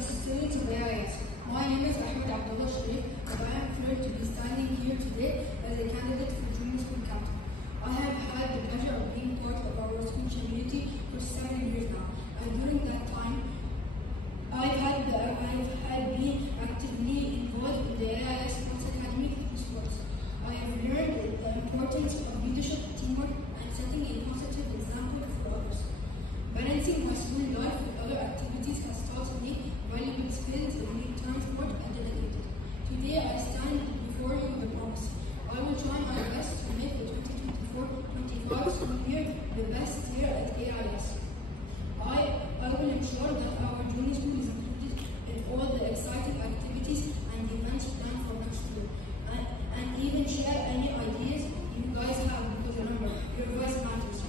students of AIS. My name is Ahmed Abdullah Sharif, and I am thrilled to be standing here today as a candidate for junior school captain. I have had the pleasure of being part of our school community for 7 years now, and during that time, I've been actively involved in the AIS Sports Academy through sports. I have learned the importance of leadership, teamwork, and setting a positive example for others. Balancing my school life with other activities has taught me valuable skills in transport and dedicated. Today I stand before you with promise. I will try my best to make the 2024-25 school year the best year at AIS. I will ensure that our junior school is included in all the exciting activities and events planned for next year, and even share any ideas you guys have, because remember, your voice matters.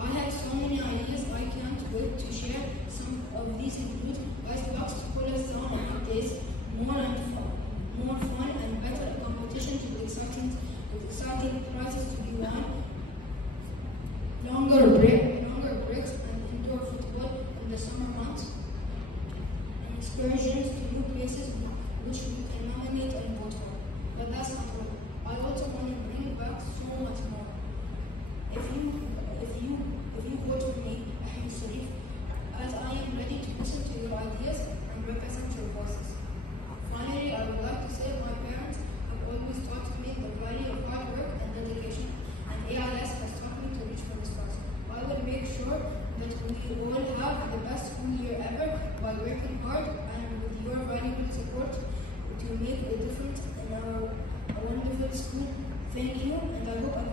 I have so many ideas, I can't wait to share. Some of these include ice blocks to cool us down on hot days, more fun and better competitions with exciting prizes to be won, longer breaks and indoor football in the summer months, and excursions to new places which we can nominate and vote for. But that's not all. I also want to bring back so much more. If you vote for me, Ahmed Sharif, as I am ready to listen to your ideas and represent your voices. Finally, I would like to say my parents have always taught me the value of hard work and dedication, and AIS has taught me to reach for the stars. I will make sure that we all have the best school year ever by working hard and with your valuable support to make a difference in our wonderful school. Thank you, and I hope I